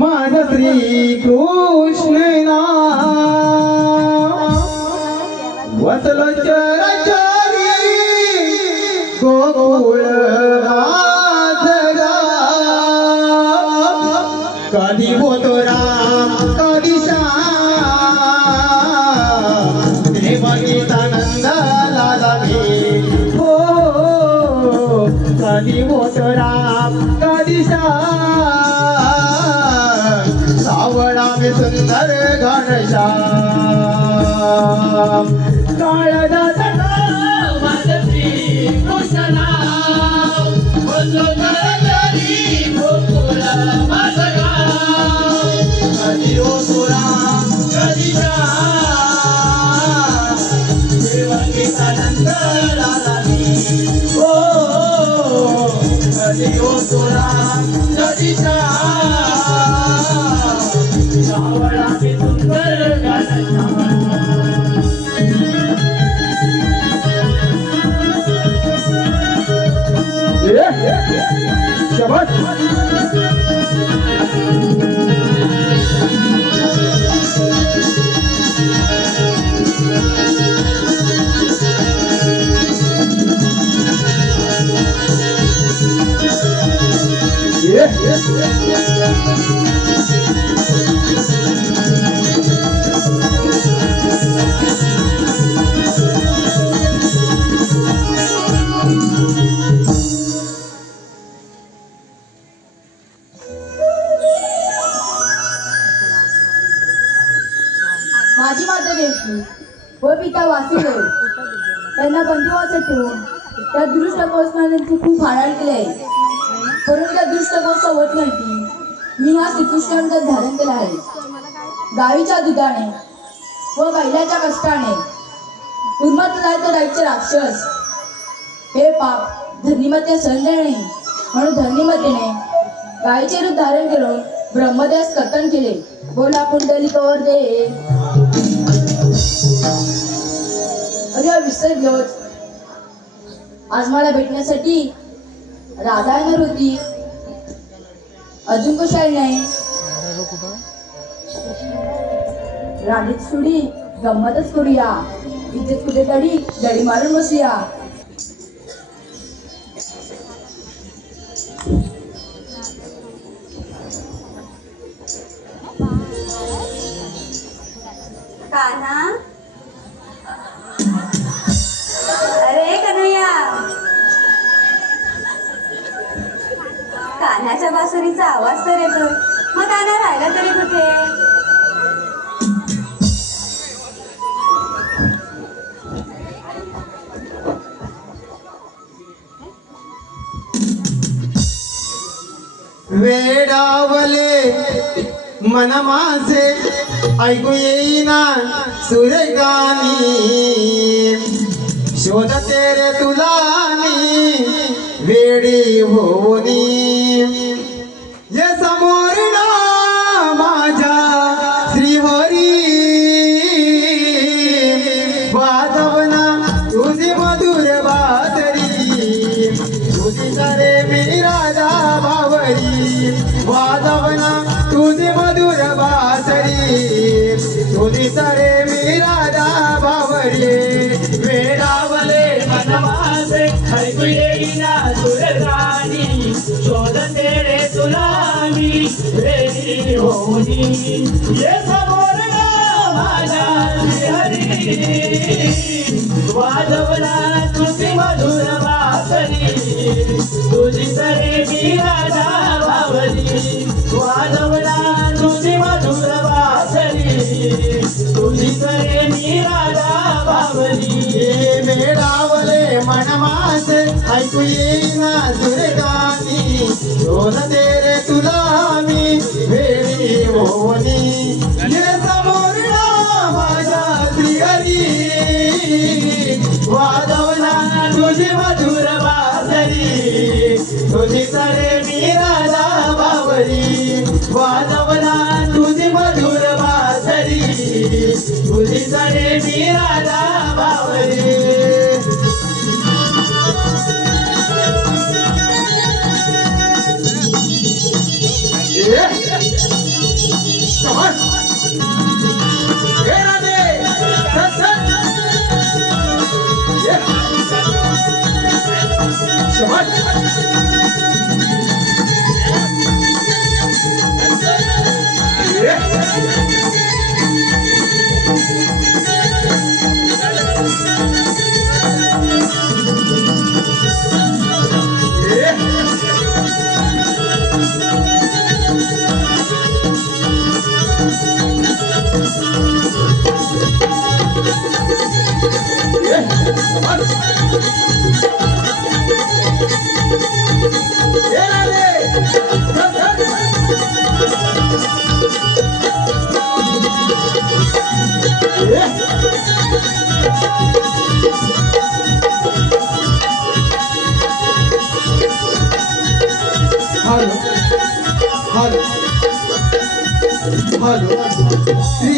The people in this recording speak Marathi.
माझा श्री कृष्ण वसलो चराचरी गोकुळ माझरा कधी होतो राम कधी श्याम देवगीतानंद लागे हो कधी होतो राम कधी श्याम सावळा में सुंदर घनश्याम काळदा शाबाश माझी माता देशमुख व पिता वासुदेव त्यांना बंदिवासात ठेवून त्या दुष्ट कौशमानांचे खूप हाराळ केले आहे. परंतु त्या दुष्ट कौशवत नाही मी हा श्रीकृष्णांचा धारण केला आहे. गाईच्या दुधाने व बैलाच्या कष्टाने उन्मत्त जायचं दैत्य राक्षस हे पाप धरणीमाते सहन नाही म्हणून धरणीमातेने गाईचे रूप धारण करून ब्रह्मदेवास कर्तन केले. बोला पुंडलिकवर दे अरे विसर घेऊच आज मला भेटण्यासाठी राधा येणार होती. अजून कशाही नाही. राणीच सुडी गंमतच करूया. इथेच कुठेतरी दडी मारून बसूया. कान्हा अरे कन्हैया कान्ह्याच्या बासुरीचा आवाज तर येतोय. मग कान्हा राहिला तरी कुठे? वेडावले मन माझे ऐकू येईना सुरेगानी शोधते रे तुलानी वेडी होनी ये समोर ना माझ्या श्रीहरी वाजवना तुझी मधुर बातरी तुझी करे मी राजा भावरी वाजवना तुझी मधुर बासरी होनी ये समोर माझ्या हरी वाजवला तुझी मधुर वासरी तुझी तरे मी राजा भावली वाजवला तुझी मधुर वासरी तुझी तरे मी राजा भावली हे मेळावले मनमास ऐकू येईना दुर्गानी दोन तेरे तुला मी वेळी होनी ये समोर माझ्या श्रीहरी वाजवला तुझी मधुर वासरी तुझी तरे मी राजा भावली वाजवला तुझी मधुर वासरी तुझी तरे मी राजा भावली हॅलो हॅलो हॅलो